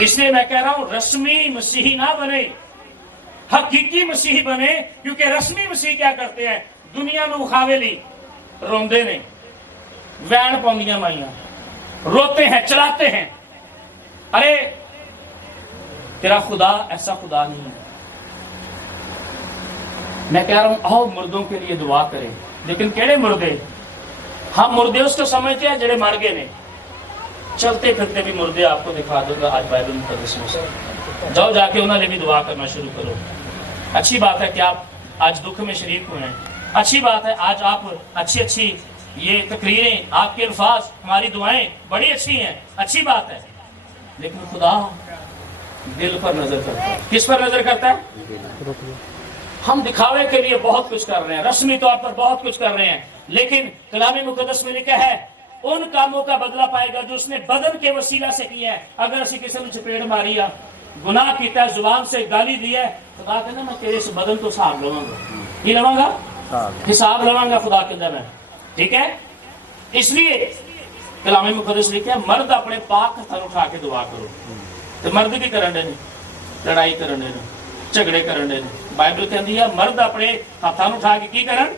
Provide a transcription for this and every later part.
اس لیے میں کہہ رہا ہوں رسمی مسیحی نہ بنے، حقیقی مسیحی بنے، کیونکہ رسمی مسیح کیا کرتے ہیں؟ دنیا نو کھاوے لی روندے نے، وین پوندیاں مائیاں، روتے ہیں، چلاتے ہیں۔ ارے تیرا خدا ایسا خدا نہیں ہے۔ میں کہہ رہا ہوں آؤ مردوں کے لیے دعا کریں، لیکن کیڑے مردے؟ ہم مردے اس کو سمجھتے ہیں جڑے مر گئے نے، چلتے پھرتے بھی مردے آپ کو دکھا دوں گا آج بائبل مقدس میں سے، جاؤ جا کے انہوں نے بھی دعا کرنا شروع کرو۔ اچھی بات ہے کہ آپ آج دکھ میں شریک ہوئے ہیں، اچھی بات ہے آج آپ اچھی یہ تقریریں، آپ کے الفاظ، ہماری دعائیں بڑی اچھی ہیں، اچھی بات ہے، لیکن خدا دل پر نظر کرتا ہے۔ کس پر نظر کرتا ہے؟ ہم دکھاوے کے لیے بہت کچھ کر رہے ہیں، رسمی طور پر بہت کچھ کر رہے ہیں، لیکن کلام مقدس میں لکھا ہے ان کاموں کا بدلہ پائے گا جو اس نے بدن کے وسیلہ سے کیا ہے۔ اگر اسی کسی نے چپیڑ ماری ہے، گناہ کیتا ہے، زبان سے گالی دی ہے، خدا کہنا میں تیرے سے بدن تو حساب لواں گا، کی لواں گا؟ حساب لواں گا خدا کہنا میں، ٹھیک ہے؟ اس لیے کلام مقدس لکھا ہے مرد اپنے پاک ہتھاں اٹھا کے دعا کرو۔ تو مرد بھی کرن دے لڑائی کرن دے جھگڑے کرن دے، بائبل کہندی ہے مرد اپنے ہاتھوں اٹھا کے کی کرن؟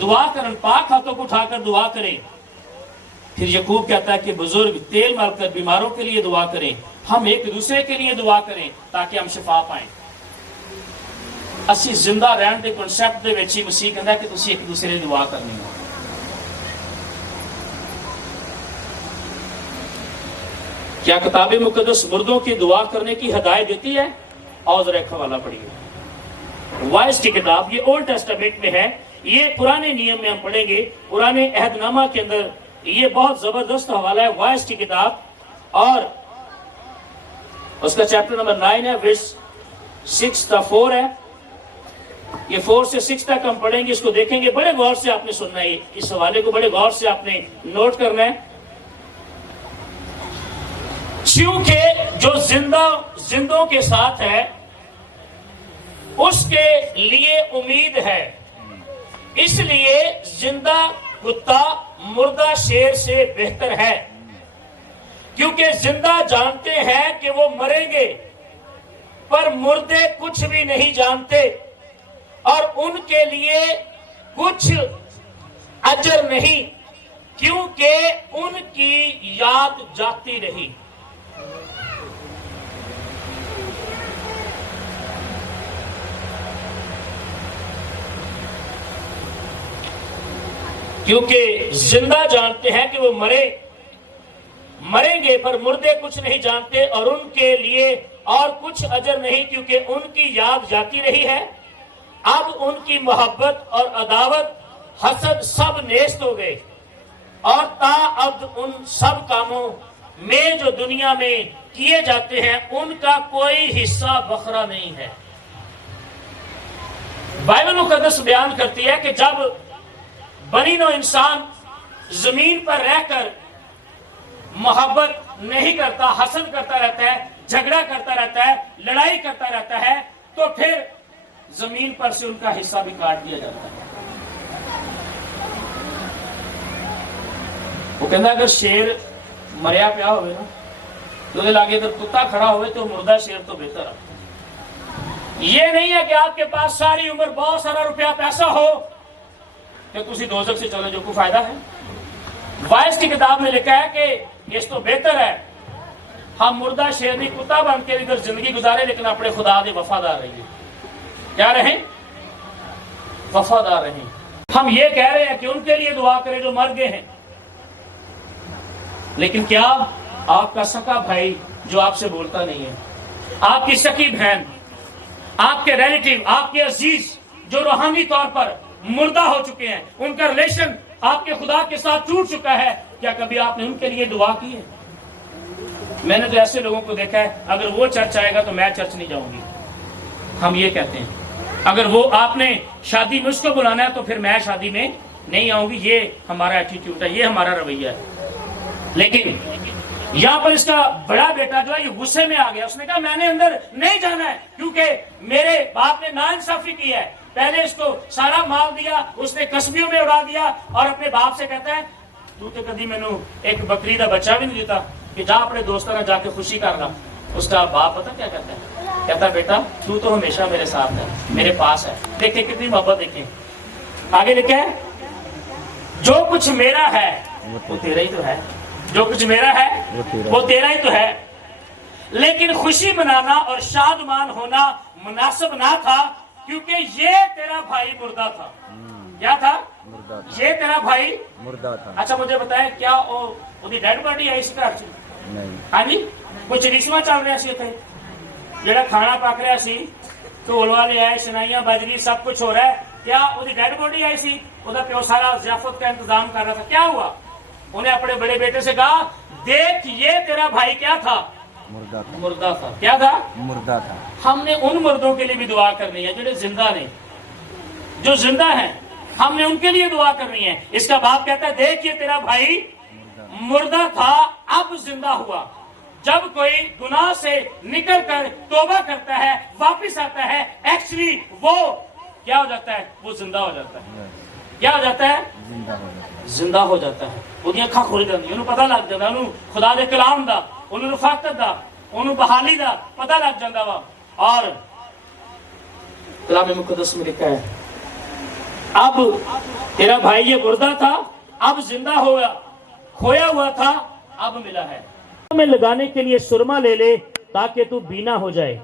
دعا کرن، پاک ہاتھوں کو اٹھا کر دعا کریں۔ پھر یعقوب کہتا ہے کہ بزرگ تیل مل کر بیماروں کے لیے دعا کریں، ہم ایک دوسرے کے لیے دعا کریں تاکہ ہم شفا پائیں۔ اسی زندہ رہن دے کنسپٹ دے وچ ہی مسیح کہندا ہے کہ تسی ایک دوسرے کی دعا کرنی ہے۔ کیا کتاب مقدس مردوں کی دعا کرنے کی ہدایت دیتی ہے؟ اور ذرا ایک حوالہ پڑھیے، وائس کی کتاب، یہ اولڈ ٹیسٹامنٹ میں ہے، یہ پرانے نیم میں ہم پڑھیں گے، پرانے عہد نامہ کے اندر یہ بہت زبردست حوالہ ہے، وائس کی کتاب، اور اس کا چیپٹر نمبر 9 ہے، ورس 6 تا 4 ہے، یہ 4 سے 6 تک ہم پڑھیں گے، اس کو دیکھیں گے، بڑے غور سے آپ نے سننا ہے، اس حوالے کو بڑے غور سے آپ نے نوٹ کرنا ہے، کیونکہ جو زندوں کے ساتھ ہے اس کے لیے امید ہے، اس لیے زندہ کتا مردہ شیر سے بہتر ہے، کیونکہ زندہ جانتے ہیں کہ وہ مریں گے، پر مردے کچھ بھی نہیں جانتے اور ان کے لیے کچھ اجر نہیں، کیونکہ ان کی یاد جاتی رہی۔ کیونکہ زندہ جانتے ہیں کہ وہ مریں گے، پر مردے کچھ نہیں جانتے اور ان کے لیے اور کچھ اجر نہیں، کیونکہ ان کی یاد جاتی رہی ہے۔ اب ان کی محبت اور عداوت حسد سب نیست ہو گئے، اور تا اب ان سب کاموں میں جو دنیا میں کیے جاتے ہیں ان کا کوئی حصہ بخرا نہیں ہے۔ بائبل مقدس بیان کرتی ہے کہ جب بنی نوع انسان زمین پر رہ کر محبت نہیں کرتا، حسد کرتا رہتا ہے، جھگڑا کرتا رہتا ہے، لڑائی کرتا رہتا ہے، تو پھر زمین پر سے ان کا حصہ بھی کاٹ دیا جاتا ہے۔ وہ کہنا اگر شیر مریا پیا ہوئے نا تو لاگے اگر کتا کھڑا ہوئے تو مردہ شیر تو بہتر ہے۔ یہ نہیں ہے کہ آپ کے پاس ساری عمر بہت سارا روپیہ پیسہ ہو کہ تسی دوزخ سے چلے جو کوئی فائدہ ہے۔ وائس کی کتاب میں لکھا ہے کہ اس تو بہتر ہے ہم مردہ شیر نہیں کتا بن کے ادھر زندگی گزارے، لیکن اپنے خدا دے وفادار رہیے۔ کیا رہیں؟ وفادار رہیں۔ ہم یہ کہہ رہے ہیں کہ ان کے لیے دعا کریں جو مر گئے ہیں، لیکن کیا آپ کا سکا بھائی جو آپ سے بولتا نہیں ہے، آپ کی سکی بہن، آپ کے ریلیٹیو، آپ کے عزیز جو روحانی طور پر مردہ ہو چکے ہیں، ان کا ریلیشن آپ کے خدا کے ساتھ ٹوٹ چکا ہے، کیا کبھی آپ نے ان کے لیے دعا کی ہے؟ میں نے تو ایسے لوگوں کو دیکھا ہے اگر وہ چرچ آئے گا تو میں چرچ نہیں جاؤں گی، ہم یہ کہتے ہیں۔ اگر وہ آپ نے شادی میں اس کو بلانا ہے تو پھر میں شادی میں نہیں آؤں گی، یہ ہمارا ایٹیٹیوڈ ہے، یہ ہمارا رویہ ہے۔ لیکن یہاں پر اس کا بڑا بیٹا جو ہے یہ غصے میں آ گیا، اس نے کہا میں نے اندر نہیں جانا ہے کیونکہ میرے باپ نے ناانصافی کی ہے، پہلے اس کو سارا مال دیا، اس نے کسبیوں میں اڑا دیا، اور اپنے باپ سے کہتا ہے تو کدی مینوں ایک بکری دا بچہ بھی نہیں دیتا کہ جا اپنے دوستاں نال جا کے خوشی کر لا۔ اس کا باپ پتہ کیا کہتا ہے؟ کہتا ہے بیٹا تو تو ہمیشہ میرے ساتھ ہے، میرے پاس ہے. دیکھیں کتنی محبت، دیکھیں آگے لکھا ہے جو کچھ میرا ہے وہ تیرا ہی تو ہے، جو کچھ میرا ہے وہ تیرا ہی تو ہے. لیکن خوشی منانا اور شادمان ہونا مناسب نہ تھا کیونکہ یہ تیرا بھائی مردہ تھا. کیا تھا؟ یہ تیرا بھائی مردہ تھا. اچھا مجھے بتائیں کیا وہ ڈیڈ باڈی ہے اس طرح سے؟ نہیں. ہاں جی کچھ رسما چل رہا سی اتنے جڑا کھانا پک رہا سی ڈھول والے آئے شنائیاں بجری سب کچھ ہو رہا ہے. کیا وہ ڈیڈ باڈی آئی سی؟ وہ پیو سارا ضیافت کا انتظام کر رہا تھا. کیا ہوا؟ انہیں اپنے بڑے بیٹے سے کہا دیکھ یہ تیرا بھائی کیا تھا؟ مردہ تھا. مردہ تھا. کیا تھا؟ مردہ تھا. ہم نے ان مردوں کے لیے بھی دعا کرنی ہے جو زندہ نہیں، جو زندہ ہیں ہم نے ان کے لیے دعا کرنی ہے. اس کا باپ کہتا ہے دیکھ یہ تیرا بھائی مردہ تھا اب زندہ ہوا. جب کوئی گناہ سے نکل کر توبہ کرتا ہے واپس آتا ہے ایکچولی وہ کیا ہو جاتا ہے؟ وہ زندہ ہو جاتا ہے. کیا ہو جاتا ہے؟ زندہ ہو جاتا ہے. زندہ ہو جاتا ہے. وہ اکھاں کھل جاندیاں، انہوں پتہ لگ جاتا انہوں خدا دے کلام دا، انہوں رفاقت دا، انہوں بحالی دا پتہ لگ جاتا وا. اور کلام مقدس میں لکھا ہے اب تیرا بھائی یہ مردہ تھا اب زندہ ہوا، کھویا ہوا تھا اب ملا ہے. میں لگانے کے لیے سرما لے لے تاکہ تو بینا ہو جائے.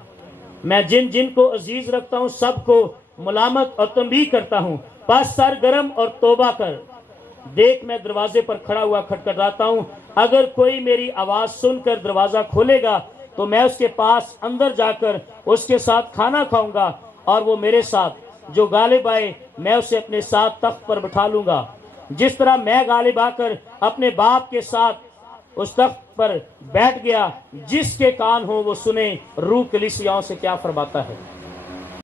میں جن جن کو عزیز رکھتا ہوں سب کو ملامت اور تنبیہ کرتا ہوں. بس سرگرم اور توبہ کر. دیکھ میں دروازے پر کھڑا ہوا کھٹکھٹاتا ہوں. اگر کوئی میری آواز سن کر دروازہ کھولے گا تو میں اس کے پاس اندر جا کر اس کے ساتھ کھانا کھاؤں گا اور وہ میرے ساتھ. جو غالب آئے میں اسے اپنے ساتھ تخت پر بٹھا لوں گا جس طرح میں غالب آ کر اپنے باپ کے ساتھ اس تخت پر بیٹھ گیا. جس کے کان ہو وہ سنے روح کلیسیاؤں سے کیا فرماتا ہے.